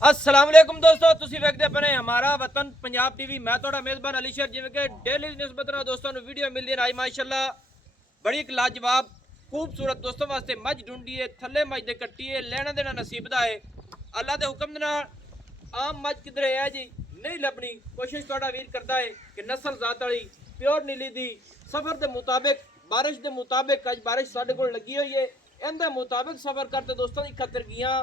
अस्सलाम वालेकुम दोस्तों, तुसी वेखदे पने हमारा वतन पंजाब टीवी। मैं थोड़ा मेज़बान अली शेर। जिवें कि डेली निस्बत नाल दोस्तों नु वीडियो मिलदी है। माशाअल्लाह बड़ी एक लाजवाब खूबसूरत दोस्तों वास्ते मझ ढूंढी है, थले मझ दे कट्टी है, लेना देना नसीब दा है। अल्लाह दे हुक्म दे नाल आम मझ किधरे है जी नहीं लभनी। कोशिश थोड़ा वीर करदा है कि नस्ल जात वाली प्योर नीली दी सफर दे मुताबिक बारिश दे मुताबिक अज बारिश साडे कोल लगी हुई है, इंदे मुताबिक सफर करते दोस्तों दी खतर गियां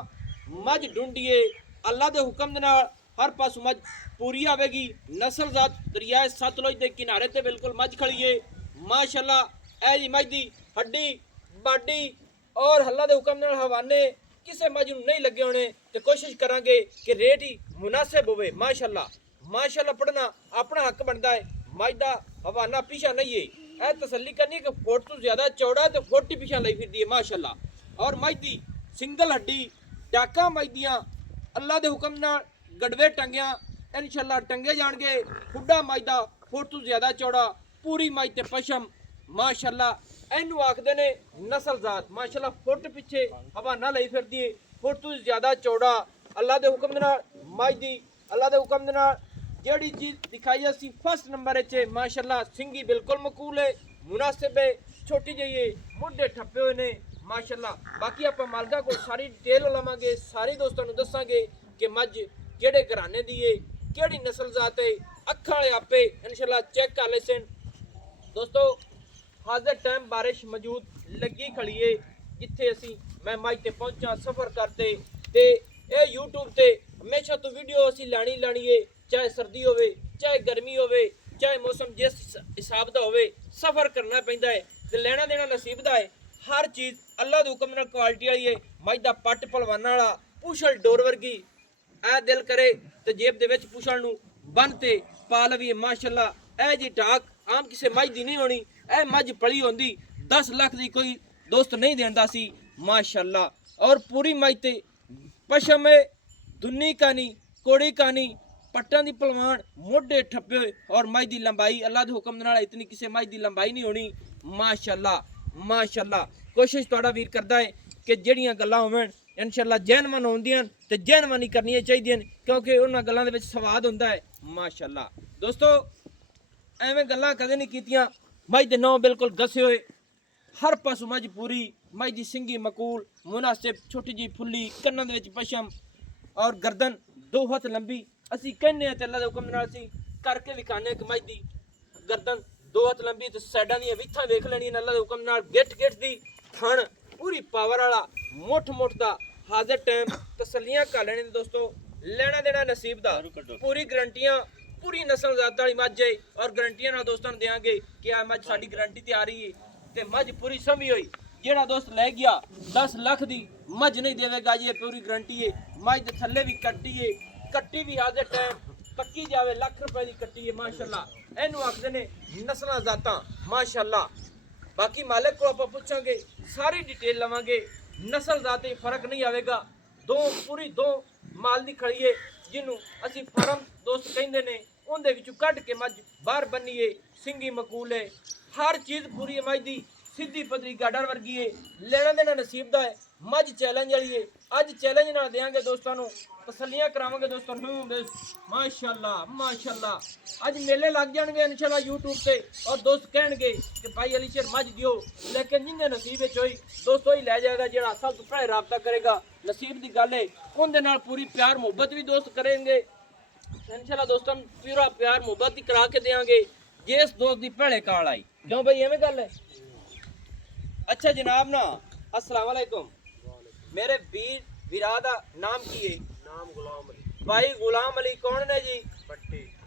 मझ ढूंढिए। अल्लाह के हुक्म दे नाल हर पासों मझ पूरी आवेगी। नस्ल जात दरियाए सतलुज के किनारे ते बिल्कुल मझ खड़ी है। माशाअल्लाह ऐ जी मझ दी हड्डी बाडी और अल्लाह के हुक्म दे नाल हवाने किसे मझ नूं नहीं लगे होने, तो कोशिश करांगे कि रेट ही मुनासिब होवे। माशाअल्लाह माशाअल्लाह पढ़ना अपना हक बनता है। मझ दा हवाना पीछा नहीं है। ऐ तसल्ली करनी कि फुट तो ज्यादा चौड़ा है तो फुट ही पीछा लई फिरदी है माशाअल्लाह। और मझ दी सिंगल हड्डी टाका मझ दियां अल्लाह के हुक्म नाल गड़वे टंगिया इंशाअल्लाह टंगे जाणगे। खुड्डा मझ दा फुट तो ज्यादा चौड़ा, पूरी मझ ते पशम माशाअल्लाह। इनू आखदे ने नस्ल जात। माशाअल्लाह फुट पिछे हवाना लई फिरदी है, फुट तो ज्यादा चौड़ा। अल्लाह के हुक्म दे नाल मझ दी अल्लाह के हुक्म दे नाल जेड़ी चीज दिखाई असी फर्स्ट नंबर च माशाअल्लाह। सिंगी बिल्कुल मकूल है, मुनासिब है, छोटी जी है, मुंडे ठप्पे हुए ने माशाअल्लाह। बाकी आप मालका को सारी डिटेल लवांगे, सारे दोस्तों को दसांगे कि मझ किहड़े घराने दी है, किहड़ी नस्ल जात है। अखां वाले आपे इंशाअल्लाह चेक कर लेसन दोस्तों। हाजिर टाइम बारिश मौजूद लगी खड़ी है जिथे असी मैं मझ ते पहुंचा सफर करते ते ये यूट्यूब ते हमेशा तो वीडियो असी लानी है, चाहे सर्दी होवे चाहे गर्मी होवे चाहे मौसम जिस हिसाब दा होवे सफर करना पैंदा है ते लेना देना नसीब दा है। हर चीज़ अल्लाह के हुक्म नाल क्वालिटी वाली है। मझ दा पट पलवाना वाला पूछल डोर वर्गी ऐ दिल करे तो जेब दे विच पूछल नूं बन ते पा लवीए माशाअल्लाह। ऐ जी ढाक आम किसी मझ दी नहीं होनी। ऐ मझ पली होंदी 10 लाख दी कोई दोस्त नहीं देंदा सी माशाअल्लाह। और पूरी मझ ते पशम है, दुन्नी कानी कोड़ी कानी पट्टां दी पलवान मोढे ठप्पे हुए। और मझ दी लंबाई अल्लाह के हुक्म नाल इतनी किसी मझ दी लंबाई नहीं होनी माशाअल्लाह माशाअल्लाह। कोशिश थोड़ा वीर करता है कि जड़ियाँ गल्लां होवन इंशाअल्लाह जैनवन होंदियां ते जैनवन ही करनियां चाहिए, क्योंकि उन्हां गल्लां दे विच स्वाद हुंदा है माशाअल्लाह। दोस्तों एवें गल्लां कदे नहीं कीतियां। मझ दे नौ बिल्कुल गसे हुए, हर पासों मझ पूरी। मझ दी सिंगी मकूल मुनासिब, छोटी जी फुल्ली, कन्नां दे विच पशम और गर्दन 2 हथ लंबी। असी कहने ते अल्लाह दे हुक्म नाल असी करके विखाने कि मझ दी गर्दन 2 हथ लंबी ते साइडां दी विथां वेख लेनी अल्लाह दे हुक्म नाल। गिट दी थण पूरी पावर वाला मुठ दा हाजिर टाइम तसलियां कर लेने दोस्तों। लेना देना नसीब दा पूरी गारंटियां पूरी नस्ल जात वाली मझ है और गारंटियां नाल दोस्तों नूं देंगे कि आ मझ साडी गारंटी ते आ रही है ते मझ पूरी समझी हुई। जेड़ा दोस्त ले गया 10 लाख दी मझ नहीं देवेगा, ये पूरी गारंटी है। मझ दे थल्ले भी कट्टी भी हाजिर टाइम पक्की जावे लाख रुपए की कट्टी है माशाअल्लाह। इनू आखदे ने नस्लां जातां माशाअल्लाह। बाकी मालिक को आप पूछांगे, सारी डिटेल लवांगे। नस्ल जाते फर्क नहीं आवेगा। पूरी दो माल दी खड़ी है जिन्हों असी फार्म दोस्त कहंदे ने, उनदे विचों कढ के मझ बाहर बन्नीए। सिंगी मकूल है, हर चीज़ पूरी है मझ दी, सीधी पदरी गाडर वर्गी है। लेना देना नसीब दा है। मझ चैलेंज वाली है। अज चैलेंज ना देंगे दोस्तों को, तसलियां करावांगे दोस्तों माशाअल्लाह माशाअल्लाह। अज मेले लग जाएंगे इंशाअल्लाह यूट्यूब से और दोस्त कहेंगे कि भाई अली शेर मझ दियो, लेकिन जिन्हें नसीब होई दोस्तों ही लै जाएगा। जो सब तो पहले रबता करेगा नसीब की गल है, उनके नाल पूरी प्यार मुहब्बत भी दोस्त करेंगे इंशाअल्लाह। दोस्तों पूरा प्यार मुहब्बत ही करा के देंगे जिस दोस्त की पहले कॉल आई। क्यों भाई एवं गल है? अच्छा जनाब ना अस्सलाम वालेकुम। मेरे वीर विरा दा नाम की है? नाम गुलाम अली। भाई गुलाम अली कौन ने जी?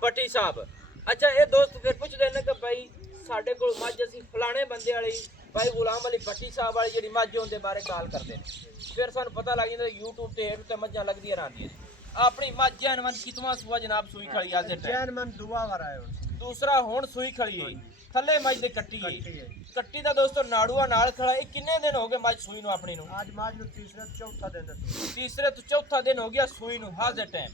पट्टी साहब। अच्छा ये दोस्त फिर पुछदे ने कि भाई साडे कोल मझ असी फलाने बंदे वाली भाई गुलाम अली पट्टी साहब वाली जिहड़ी मझ उनके बारे गल करदे ने, फिर सानू पता लग जांदा यूट्यूब ते हेठ ते मझां लगदियां रहंदियां। अपनी मझ जैनवन कितवां सूआ जनाब सूई खड़ी आज दे जैनवन दुआ वार आए दूसरा हुण सूई खड़ी है। थल्ले मझ दे कट्टी है। कट्टी दा दोस्तों नाड़ूआ नाल खड़ा है। किन्ने दिन हो गए मझ सूई नूं अपनी नूं? आज माज नु तीसरा चौथा दिन तीसरे तो चौथा दिन हो गया सूई नूं हाजिर टाइम।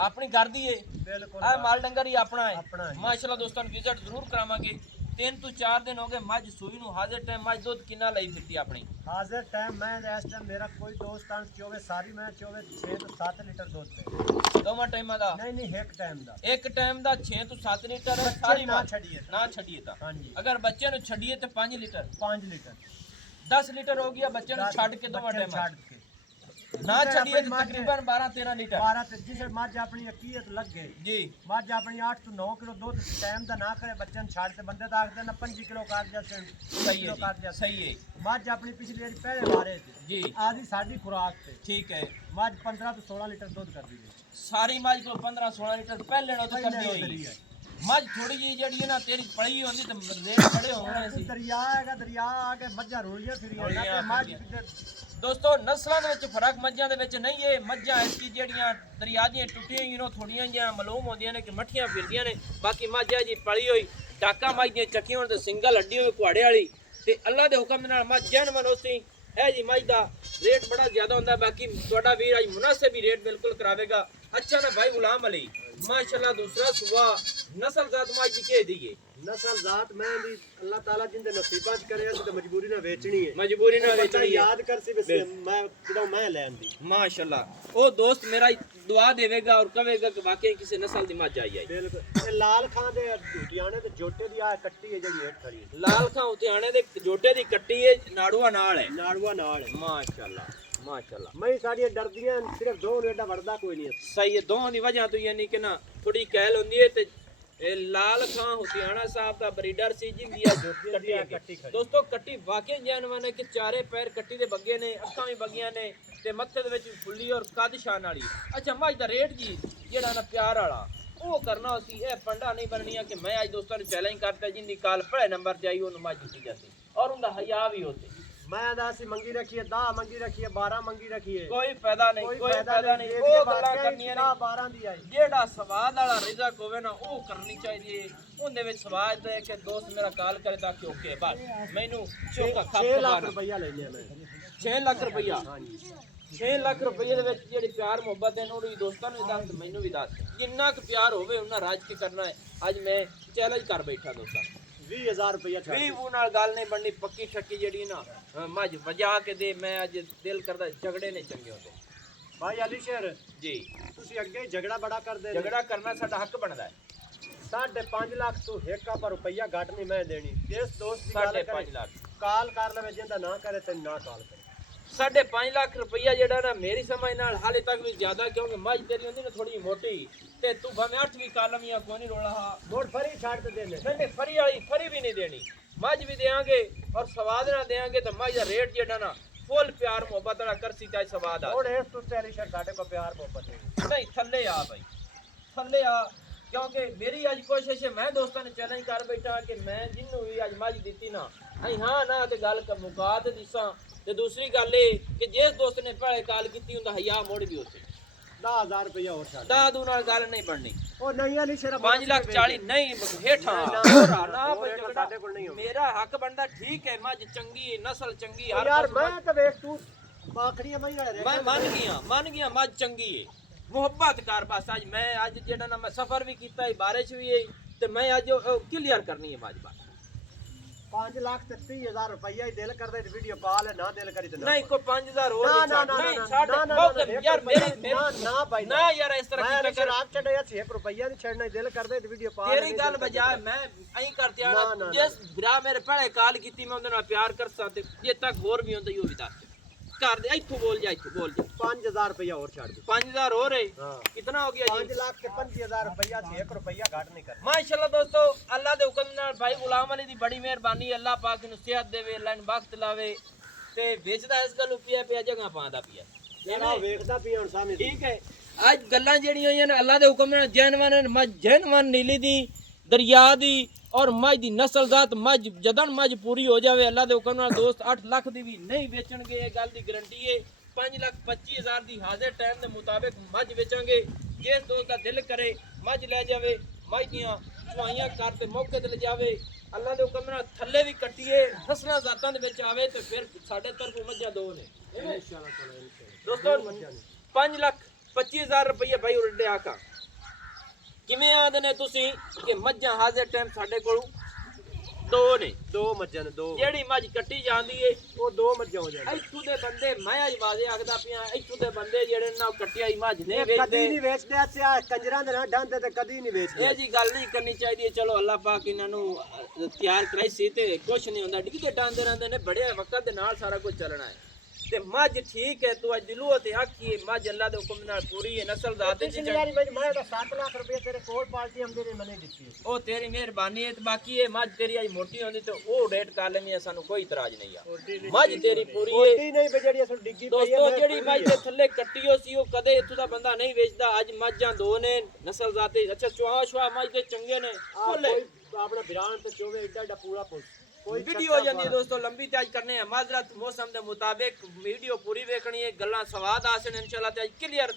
अपनी घर दी है, बिल्कुल आ माल डंगर ही अपना है अपना है। माशाअल्लाह। दोस्तों विजिट जरूर करावांगे। 3 ਤੋਂ 4 ਦਿਨ ਹੋ ਗਏ ਮੱਝ ਸੂਈ ਨੂੰ ਹਾਜ਼ਰ ਟਾਈਮ ਮੱਝ ਦੁੱਧ ਕਿੰਨਾ ਲਈ ਫਿਰਦੀ ਆਪਣੀ हाजिर टाइम मैं इस टाइम मेरा कोई दोस्त चौबे सारी मैं चौबे 6 तो 7 लीटर दूध पे ਦੋਵਾਂ ਟਾਈਮਾਂ ਦਾ नहीं एक टाइम दा ਇੱਕ ਟਾਈਮ ਦਾ 6 ਤੋਂ 7 ਲੀਟਰ ਬੱਚੇ ਸਾਰੀ ਨਾ ਮੱਝ ਛੱਡੀਏ ਤਾਂ। ਨਾ ਛੱਡੀਏ ਤਾਂ हाँ जी ਅਗਰ ਬੱਚੇ ਨੂੰ ਛੱਡੀਏ ਤਾਂ 5 ਲੀਟਰ 5 लीटर 10 ਲੀਟਰ ਹੋ ਗਿਆ ਬੱਚੇ ਨੂੰ ਛੱਡ ਕੇ ਦੋਵਾਂ बच्चे ਟਾਈਮਾਂ छाड़ के ਨਾ जिसे ਛੱਡੀਏ अपनी ਤਾਂ मझ- ਤਕਰੀਬਨ 12 13 ਲੀਟਰ 12 ਤੇ ਜਿਸੇ ਮੱਝ ਆਪਣੀ ਅਕੀਅਤ ਲੱਗ ਗਈ ਜੀ ਮੱਝ ਆਪਣੀ 8 ਤੋਂ 9 ਕਿਲੋ ਦੁੱਧ ਟਾਈਮ ਦਾ ਨਾ ਕਰੇ ਬੱਚੇ ਨੂੰ ਛੱਡ ਤੇ ਬੰਦੇ ਦਾ ਆਖਦੇ ਨਾ 5 ਕਿਲੋ ਕਾਗਜ਼ਾਤ ਸੇ ਸਹੀ ਹੈ ਜੀ ਸਹੀ ਹੈ ਮੱਝ ਆਪਣੀ ਪਿਛਲੀ ਵਾਰੀ ਪਹਿਲੇ ਵਾਰੇ ਤੇ ਜੀ ਆਦੀ ਸਾਡੀ ਖੁਰਾਕ ਤੇ ਠੀਕ ਹੈ ਮੱਝ 15 ਤੋਂ 16 ਲੀਟਰ ਦੁੱਧ ਕਰਦੀ ਹੈ ਸਾਰੀ ਮੱਝ ਕੋਲ 15 16 ਲੀਟਰ ਪਹਿਲੇ ਨਾਲ ਤਾਂ ਕਰਦੀ ਹੋਈ ਮੱਝ ਥੋੜੀ ਜਿਹੀ ਜਿਹੜੀ ਹੈ ਨਾ ਤੇਰੀ ਪੜੀ ਹੁੰਦੀ ਤਾਂ ਰੇਟ ਬੜੇ ਹੋਣੇ ਸੀ ਦਰਿਆ ਹੈਗਾ ਦਰਿਆ ਆ ਕੇ ਮੱਝਾਂ ਰੁਲੀਆਂ ਫਿਰੀਆਂ ਨਾ ਕਿ ਮੱਝ ਦੋਸਤੋ ਨਸਲਾਂ ਦੇ ਵਿੱਚ ਫਰਕ ਮੱਝਾਂ ਦੇ ਵਿੱਚ ਨਹੀਂ ਹੈ ਮੱਝਾਂ ਐਸੀ ਜਿਹੜੀਆਂ ਦਰਿਆ ਦੀਆਂ ਟੁੱਟੀਆਂ ਹੋਈਆਂ ਨੇ ਥੋੜੀਆਂ ਜਿਹੀਆਂ ਮਲੂਮ ਹੁੰਦੀਆਂ ਨੇ ਕਿ ਮੱਠੀਆਂ ਫਿਰਦੀਆਂ ਨੇ ਬਾਕੀ ਮੱਝ ਹੈ ਜੀ ਪਲੀ ਹੋਈ ਡਾਕਾ ਮੱਝ ਦੀਆਂ ਚੱਕੀਆਂ ਹੋਣ ਤੇ ਸਿੰਗਲ ਹੱਡੀ ਹੋਵੇ ਕੁਹਾੜੇ ਵਾਲੀ ਤੇ ਅੱਲਾ ਦੇ ਹੁਕਮ ਨਾਲ ਮੱਝ ਜਨਮਨ ਉਸੀ ਹੈ ਜੀ ਮੱਝ ਦਾ ਰੇਟ ਬੜਾ ਜ਼ਿਆਦਾ ਹੁੰਦਾ ਬਾਕੀ ਤੁਹਾਡਾ ਵੀਰ ਅੱਜ ਮੁਨਾਸਿਬ ਹੀ ਰੇਟ ਬਿਲਕੁਲ ਕਰਾਵੇਗਾ अच्छा ना भाई गुलाम अली माशाल्लाह दूसरा सुबह नस्ल जात माज दी के दिए नस्ल जात मैं भी अल्लाह ताला जिंदे नसीबां च करे तो मजबूरी ना बेचनी है मजबूरी ना बेचनी है याद कर सी बस मैं किदा मैं लैन दी माशाल्लाह ओ दोस्त मेरा दुआ देवेगा और कहेगा कि वाकई किसी नस्ल दी मज आई है बिल्कुल ये लाल खां दे डूटियाने ते जोटे दी आ कट्टी है जेडी हेठ खड़ी है लाल खां उतियाने दे जोटे दी कट्टी है नाड़ुआ नाल है नाड़ुआ नाल है माशाल्लाह माशाल्लाह मैं साडी डरदियां सिर्फ दो ने एडा वड़दा कोई नहीं सही है दोहां दी वजह तो यानी कि ना थोड़ी कहल होंदी है ते ए लाल खां हुतियाना साहब दा ब्रीडर सी जिंदी आ कट्टी खड़ी दोस्तों कट्टी वाकई जानवर है कि चारे पैर कट्टी दे बग्गे ने अखां भी बगियां ने ते मत्थे दे विच फुल्ली और कद शान वाली अच्छा मज दा रेट जी जेड़ा ना प्यार वाला ਉਹ ਕਰਨਾ ਸੀ ਇਹ ਪੰਡਾ ਨਹੀਂ ਬਣਨੀਆਂ ਕਿ ਮੈਂ ਅੱਜ ਦੋਸਤਾਂ ਨੂੰ ਚੈलेंज ਕਰਤਾ ਜਿੰਦੀ ਕਾਲ ਪੜੇ ਨੰਬਰ ਤੇ ਆਈ ਉਹਨੂੰ ਮੱਝ ਦਿੱਤੀ ਜਾਂਦੀ ਔਰ ਉਹਦਾ ਹਯਾ ਵੀ ਹੋਤੇ मैं दासी मंगी रखी है 10 मंगी रखी है 12 मंगी रखी है ਕੋਈ ਫਾਇਦਾ ਨਹੀਂ ਕੋਈ ਫਾਇਦਾ ਨਹੀਂ ये ਉਹ बात ਗੱਲਾਂ है, ਕਰਨੀਆਂ ਨੇ 12 दी आई ਜਿਹੜਾ ਸਵਾਦ ਵਾਲਾ ਰਿਜ਼ਕ ਹੋਵੇ ਨਾ ਉਹ ਕਰਨੀ ਚਾਹੀਦੀ ਹੈ ਉਹਦੇ ਵਿੱਚ ਸਵਾਦ ਦੇ ਕਿ ਦੋਸਤ ਮੇਰਾ ਕਾਲ ਕਰੇ ਤਾਂ ਕਿ ਓਕੇ ਬਸ ਮੈਨੂੰ ਚੋਕਾ 6 लाख रुपया लेने मैं 6 ਲੱਖ ਰੁਪਇਆ हां जी 6 ਲੱਖ ਰੁਪਏ ਦੇ ਵਿੱਚ ਜਿਹੜੀ ਪਿਆਰ ਮੁਹੱਬਤ ਹੈ ਉਹਨੂੰ ਵੀ ਦੋਸਤਾਂ ਨੂੰ ਦੱਸ ਮੈਨੂੰ ਵੀ ਦੱਸ ਜਿੰਨਾ ਕੁ ਪਿਆਰ ਹੋਵੇ ਉਹਨਾਂ ਰਾਜ ਕੇ ਕਰਨਾ ਹੈ ਅੱਜ ਮੈਂ ਚੈਲੰਜ ਕਰ ਬੈਠਾ ਦੋਸਤਾਂ 20000 रुपया ਵੀ ਉਹ ਨਾਲ ਗੱਲ ਨਹੀਂ ਬਣਨੀ ਪੱਕੀ ਠੱਕੀ ਜਿਹੜੀ ਨਾ ਮੱਝ ਵਜਾ ਕੇ ਦੇ ਮੈਂ ਅੱਜ ਦਿਲ ਕਰਦਾ ਝਗੜੇ ਨੇ ਚੰਗੇ ਹੁੰਦੇ भाई अली शेर ਜੀ ਤੁਸੀਂ ਅੱਗੇ ਝਗੜਾ ਬੜਾ ਕਰਦੇ ਝਗੜਾ ਕਰਨਾ ਸਾਡਾ ਹੱਕ ਬਣਦਾ ਹੈ 5.5 ਲੱਖ ਤੋਂ ਇੱਕ ਆਪਾ ਰੁਪਈਆ ਘੱਟ ਨਹੀਂ ਮੈਂ ਦੇਣੀ ਇਸ ਦੋਸਤ ਦੀ ਗੱਲ 5.5 ਲੱਖ ਕਾਲ ਕਰ ਲਵੇ ਜਿੰਦਾ ਨਾ ਕਰੇ ਤੇ ਨਾ ਕਾਲ ਕਰੇ 5.5 ਲੱਖ ਰੁਪਈਆ ਜਿਹੜਾ ਨਾ ਮੇਰੀ ਸਮਝ ਨਾਲ ਹਾਲੇ ਤੱਕ ਵੀ ਜ਼ਿਆਦਾ ਕਿਉਂਕਿ ਮੱਝ ਤੇਰੀ ਹੁੰਦੀ ਨਾ ਥੋੜੀ ਮੋਟੀ ਤੇ ਤੂੰ ਭਾਵੇਂ 8ਵੀਂ ਕਾਲਮ ਜਾਂ ਕੋਈ ਨਹੀਂ ਰੋਲਾ ਮੋੜ ਫਰੀ ਛੱਡ ਤੇ ਦੇਣੇ ਨਹੀਂ ਫਰੀ ਵਾਲੀ ਫਰੀ ਵੀ ਨਹੀਂ ਦੇਣੀ ਮੱਝ ਵੀ ਦੇਾਂਗੇ ਔਰ ਸਵਾਦ ਨਾਲ ਦੇਾਂਗੇ ਤਾਂ ਮੱਝ ਦਾ ਰੇਟ ਜਿਹੜਾ ਨਾ ਫੁੱਲ ਪਿਆਰ ਮੁਹੱਬਤ ਨਾਲ ਕਰਸੀ ਤਾਂ ਸਵਾਦ ਆ ਹੁਣ ਇਸ ਤੋਂ ਤੇ ਅਲੀ ਸ਼ਰ ਸਾਡੇ ਕੋ ਪਿਆਰ ਮੁਹੱਬਤ ਹੈ ਨਹੀਂ ਥੱਲੇ ਆ ਭਾਈ ਥੱਲੇ ਆ ਕਿਉਂਕਿ ਮੇਰੀ ਅੱਜ ਕੋਸ਼ਿਸ਼ ਹੈ ਮੈਂ ਦੋਸਤਾਂ ਨੂੰ ਚੈਲੰਜ ਕਰ ਬੈਠਾ ਕਿ ਮੈਂ ਜਿੰਨੂੰ ਵੀ ਅੱਜ ਮੱਝ ਦਿੱਤੀ ਨਾ ਅਈ ਹਾਂ ਨਾ ਤੇ ਗੱਲ ਮੁਕਾ ਤੇ ਦਿਸਾਂ ਤੇ ਦੂਸਰੀ ਗੱਲ ਇਹ ਕਿ ਜਿਸ ਦੋਸਤ ਨੇ ਪਹਿਲੇ ਕਾਲ ਕੀਤੀ ਹੁੰਦਾ ਹਯਾ ਮੋੜ ਵੀ ਉਸੇ 10000 ਰੁਪਇਆ ਹੋਰ ਛੱਡ ਦਾਦੂ ਨਾਲ ਗੱਲ ਨਹੀਂ ਬਣਨੀ ਉਹ ਨਹੀਂ ਅਲੀ ਸ਼ਰ 5,40,000 ਨਹੀਂ ਹੇਠਾਂ ਨਾ ਭਾਈ ਸਾਡੇ ਕੋਲ ਨਹੀਂ ਹੋ ਮੇਰਾ ਹੱਕ ਬਣਦਾ ਠੀਕ ਹੈ ਮੱਝ ਚੰਗੀ ਨਸਲ ਚੰਗੀ ਹਰ ਯਾਰ ਪਾਸੋਂ ਮੈਂ ਤਾਂ ਵੇਖ ਤੂੰ ਬਾਖੜੀਆਂ ਮੈਂ ਵਾਲੇ ਮੈਂ ਮੰਨ ਗਿਆ ਮੱਝ ਚੰਗੀ ਏ ਮੁਹੱਬਤ ਕਰ ਬਸ ਅੱਜ ਮੈਂ ਅੱਜ ਜਿਹੜਾ ਨਾ ਮੈਂ ਸਫ਼ਰ ਵੀ ਕੀਤਾ ਹੈ ਬਾਰਿਸ਼ ਵੀ ਹੈ ਤੇ ਮੈਂ ਅੱਜ ਕਲੀਅਰ ਕਰਨੀ ਹੈ ਮੱਝ ਬਸ 5 ਲੱਖ ਤੇ 30000 ਰੁਪਇਆ ਹੀ ਦਿਲ ਕਰਦਾ ਤੇ ਵੀਡੀਓ ਕਾਲ ਹੈ ਨਾ ਦਿਲ ਕਰੀ ਤੇ ਨਹੀਂ ਕੋਈ 5000 ਹੋਰ ਨਾ, ਵੀ ਛੱਡ ਨਾ, ਨਹੀਂ ਨਾ, ਛੱਡ ਨਾ, ਨਾ, ਮੌਕੇ ਨਾ, ਯਾਰ ਮੇਰੀ ਨਾ ਭਾਈ ਨਾ ਯਾਰ ਇਸ ਤਰ੍ਹਾਂ ਮੈਂ ਕੀ ਅਲੀ ਸ਼ਰ ਕਰ ਆਪ ਛੱਡਿਆ 1 ਰੁਪਇਆ ਨਹੀਂ ਛੱਡਣਾ ਦਿਲ ਕਰਦਾ ਤੇ ਵੀਡੀਓ ਪਾ ਤੇਰੀ ਗੱਲ ਬਜਾਏ ਮੈਂ ਐਂ ਕਰਤੇ ਆਣਾ ਜਿਸ ਭਰਾ ਮੇਰੇ ਪਹਿਲੇ ਕਾਲ ਕੀਤੀ ਮੈਂ ਉਹਦੇ ਨਾਲ ਪਿਆਰ ਕਰਦਾ ਤੇ ਜੇ ਤੱਕ ਹੋਰ ਵੀ ਹੁੰਦਾ ਉਹ ਵੀ ਦੱਸ ਕਰ ਦੇ ਇੱਥੋਂ ਬੋਲ ਜਾ 5000 ਰੁਪਇਆ ਹੋਰ ਛੱਡ ਦੇ 5000 ਹੋਰ ਹੈ ਹਾਂ ਕਿੰਨਾ ਹੋ ਗਿਆ ਜੀ 5 ਲੱਖ ਤੇ 25000 ਰੁਪਇਆ ਸੀ 1 ਰੁਪਇਆ ਘੱਟ ਨਹੀਂ ਕਰਨਾ ਮਾਸ਼ਾਅੱਲਾ ਦੋਸਤੋ ਅੱਲਾ ਦੇ ਹੁਕਮ ਨਾਲ ਭਾਈ ਗੁਲਾਮ ਅਲੀ ਦੀ ਬੜੀ ਮਿਹਰਬਾਨੀ ਅੱਲਾ ਪਾਕ ਨੂੰ ਸਿਹਤ ਦੇਵੇ ਅੱਲਾ ਨੂੰ ਬਖਤ ਲਾਵੇ ਤੇ ਵੇਚਦਾ ਇਸ ਗੱਲ ਪਿਆ ਜਗ੍ਹਾ ਪਾਉਂਦਾ ਪਿਆ ਜਿਹੜਾ ਵੇਖਦਾ ਪਿਆ ਹੁਣ ਸਾਹਮਣੇ ਠੀਕ ਹੈ ਅੱਜ ਗੱਲਾਂ ਜਿਹੜੀਆਂ ਹੋਈਆਂ ਨੇ ਅੱਲਾ ਦੇ ਹੁਕਮ ਨਾਲ ਜੈਨਵਨ ਨੀਲੀ ਦੀ ਦਰਿਆ ਦੀ ਔਰ ਮੱਝ ਦੀ ਨਸਲ ਜ਼ਾਤ ਮੱਝ ਜਦਨ ਮੱਝ ਪੂਰੀ ਹੋ ਜਾਵੇ ਅੱਲਾ ਦੇ ਹੁਕਮ ਨਾਲ ਦੋਸਤ 8 ਲੱਖ ਦੀ ਵੀ ਨਹੀਂ ਵੇਚਣਗੇ ਇਹ ਗੱਲ ਦੀ ਗਾਰੰਟੀ ਹੈ 5,25,000 ਦੀ ਹਾਜ਼ਰ ਟਾਈਮ ਦੇ ਮੁਤਾਬਿਕ ਮੱਝ ਵੇਚਾਂਗੇ ਜਿਸ ਦੋਸਤ ਦਾ ਦਿਲ ਕਰੇ ਮੱਝ ਲੈ ਜਾਵੇ ਮੱਝ ਦੀਆਂ ਚੁਆਈਆਂ ਕਰ ਤੇ ਮੌਕੇ ਤੇ ਲੈ ਜਾਵੇ ਅੱਲਾ ਦੇ ਹੁਕਮ ਨਾਲ ਥੱਲੇ ਵੀ ਕੱਟੀਏ ਫਸਲਾਂ ਜ਼ਾਤਾਂ ਦੇ ਵਿੱਚ ਆਵੇ ਤੇ ਫਿਰ ਸਾਡੇ ਤਰਫੋਂ ਮੱਝਾਂ ਦੋ ਨੇ ਦੋਸਤੋ 5,25,000 ਰੁਪਏ ਭਾਈ ਉਰਡੇ ਆਕਾ ਕਿਵੇਂ ਆਦੇ ਨੇ ਤੁਸੀਂ ਕਿ ਮੱਝਾਂ ਹਾਜ਼ਰ ਟਾਈਮ ਸਾਡੇ ਕੋਲ ਦੋ ਨੇ ਦੋ ਮੱਝਾਂ ਨੇ, ਦੋ ਜਿਹੜੀ ਮੱਝ ਕੱਟੀ ਜਾਂਦੀ ਏ ਉਹ ਦੋ ਮੱਝਾਂ ਹੋ ਜਾਣ। ਇੱਥੋਂ ਦੇ ਬੰਦੇ ਮੈਂ ਅੱਜ ਵਾਜ਼ੇ ਆਖਦਾ ਪਿਆ ਇੱਥੋਂ ਦੇ ਬੰਦੇ ਜਿਹੜੇ ਨਾ ਕੱਟੀ ਆਈ ਮੱਝ ਨਹੀਂ ਕਦੀ ਵੇਚਦੇ ਨਹੀਂ ਵੇਚਦੇ ਅਸੀਂ ਆ ਕੰਜਰਾਂ ਦੇ ਨਾਲ ਡਾਂਦੇ ਤੇ ਕਦੀ ਨਹੀਂ ਵੇਚਦੇ। ਇਹ ਜੀ ਗੱਲ ਨਹੀਂ ਕਰਨੀ ਚਾਹੀਦੀ ਹੈ। ਚਲੋ ਅੱਲਾਹ ਪਾਕ ਇਹਨਾਂ ਨੂੰ ਤਿਆਰ ਕਰਾਈ ਸੀ ਤੇ ਕੁਛ ਨਹੀਂ ਹੁੰਦਾ ਡਿੱਗਦੇ ਟਾਂਦੇ ਰਹਿੰਦੇ ਨੇ ਬੜੇ ਵਕਤ ਦੇ ਨਾਲ ਸਾਰਾ ਕੁਝ ਚੱਲਣਾ ਹੈ ਤੇ ਮੱਝ ਠੀਕ ਹੈ ਤੂੰ ਅੱਜ ਦਿਲੋਂ ਤੇ ਆਖੀ ਮੱਝ ਅੱਲਾ ਦੇ ਹੁਕਮ ਨਾਲ ਪੂਰੀ ਹੈ ਨਸਲ ਜ਼ਾਤ ਦੀ ਪਿਛਲੀ ਵਾਰੀ ਮੈਂ ਤਾਂ 7 ਲੱਖ ਰੁਪਏ ਤੇਰੇ ਕੋਲ ਪਾਰਟੀ ਹਮਦੇ ਨੇ ਮਨੇ ਦਿੱਤੀ ਹੈ। ਉਹ ਤੇਰੀ ਮਿਹਰਬਾਨੀ ਹੈ ਤੇ ਬਾਕੀ ਇਹ ਮੱਝ ਤੇਰੀ ਅੱਜ ਮੋਟੀ ਹੁੰਦੀ ਤੇ ਉਹ ਰੇਟ ਕਰ ਲੈਣੀ ਸਾਨੂੰ ਕੋਈ ਇਤਰਾਜ਼ ਨਹੀਂ ਆ ਮੱਝ ਤੇਰੀ ਪੂਰੀ ਹੈ ਕੋਈ ਨਹੀਂ ਬਈ ਜਿਹੜੀ ਅਸਲ ਡਿੱਗੀ ਪਈ ਹੈ। ਦੋਸਤੋ ਜਿਹੜੀ ਮੱਝ ਦੇ ਥੱਲੇ ਕੱਟੀਓ ਸੀ ਉਹ ਕਦੇ ਇੱਥੋਂ ਦਾ ਬੰਦਾ ਨਹੀਂ ਵੇਚਦਾ ਅੱਜ ਮੱਝਾਂ ਦੋ ਨੇ ਨਸਲ ਜ਼ਾਤੀ ਅੱਛਾ ਚੁਆ ਸ਼ੁਆ ਮੱਝ ਦੇ ਚੰਗੇ ਨੇ ਭੁੱਲੇ ਆਪਣਾ ਬਿਰਾਨ ਤੇ ਚੋਵੇ ਏਡਾ ਏਡਾ ਪੂਰਾ ਪੁੱਲ ਕੋਈ ਵੀਡੀਓ ਹੋ ਜਾਂਦੀ ਹੈ ਦੋਸਤੋ ਲੰਬੀ ਤੇ ਅੱਜ ਕਰਨੇ ਆ ਮਾਜ਼ਰਤ ਮੌਸਮ ਦੇ ਮੁਤਾਬਿਕ ਵੀਡੀਓ ਪੂਰੀ ਵੇਖਣੀ ਹੈ ਗੱਲਾਂ ਸਵਾਦ ਆਸਨ ਇਨਸ਼ਾਅੱਲਾ ਤੇ ਅੱਜ ਕਲੀਅਰ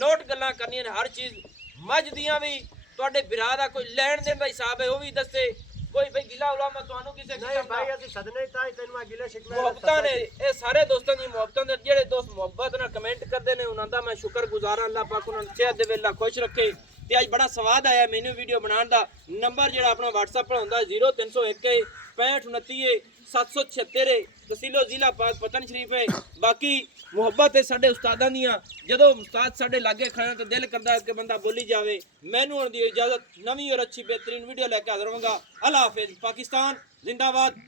ਨੋਟ ਗੱਲਾਂ ਕਰਨੀਆਂ ਨੇ ਹਰ ਚੀਜ਼ ਮੱਝ ਦੀਆਂ ਵੀ ਤੁਹਾਡੇ ਬਿਰਾ ਦਾ ਕੋਈ ਲੈਣ ਦੇਣ ਦਾ ਹਿਸਾਬ ਹੈ ਉਹ ਵੀ ਦੱਸੇ ਕੋਈ ਭਾਈ ਗਿਲਾ ਉਲਾਮਾ ਤੁਹਾਨੂੰ ਕਿਸੇ ਨਹੀਂ ਭਾਈ ਅਸੀਂ ਸਦਨੇ ਤਾਂ ਹੀ ਤੈਨੂੰ ਮੈਂ ਗਿਲੇ ਸ਼ਿਕਵੇ ਮੁਹੱਬਤਾਂ ਨੇ ਇਹ ਸਾਰੇ ਦੋਸਤਾਂ ਦੀ ਮੁਹੱਬਤਾਂ ਦੇ ਜਿਹੜੇ ਦੋਸਤ ਮੁਹੱਬਤ ਨਾਲ ਕਮੈਂਟ ਕਰਦੇ ਨੇ ਉਹਨਾਂ ਦਾ ਮੈਂ ਸ਼ੁਕਰਗੁਜ਼ਾਰ ਹਾਂ ਅੱਲਾਹ ਪਾਕ ਉਹਨਾਂ ਨੂੰ ਸਿਹਤ ਦੇ ਵੇਲਾ ਖੁਸ਼ ਰੱਖੇ ਤੇ ਅੱਜ ਬੜਾ ਸਵਾਦ ਆਇਆ ਮੈਨੂੰ ਵੀਡੀਓ ਬਣਾਉਣ ਦਾ ਨੰਬਰ ਜਿਹੜਾ ਆਪਣਾ WhatsApp ਪਰ ਹੁੰਦਾ 0301 6529 776 ਤਹਿਸੀਲੋ ਜ਼ਿਲ੍ਹਾ ਪਾਕ ਪਤਨ ਸ਼ਰੀਫ ਹੈ ਬਾਕੀ ਮੁਹੱਬਤ ਹੈ ਸਾਡੇ ਉਸਤਾਦਾਂ ਦੀਆਂ ਜਦੋਂ ਉਸਤਾਦ ਸਾਡੇ ਲਾਗੇ ਖੜੇ ਤਾਂ ਦਿਲ ਕਰਦਾ ਕਿ ਬੰਦਾ ਬੋਲੀ ਜਾਵੇ ਮੈਨੂੰ ਹੁਣ ਦੀ ਇਜਾਜ਼ਤ ਨਵੀਂ ਔਰ ਅੱਛੀ ਬਿਹਤਰੀਨ ਵੀਡੀਓ ਲੈ ਕੇ ਹਾਜ਼ਰ ਹੋਵਾਂਗਾ ਅੱਲਾਹ ਹਾਫਿਜ਼ ਪਾਕਿਸਤਾਨ ਜ਼ਿੰਦਾਬਾਦ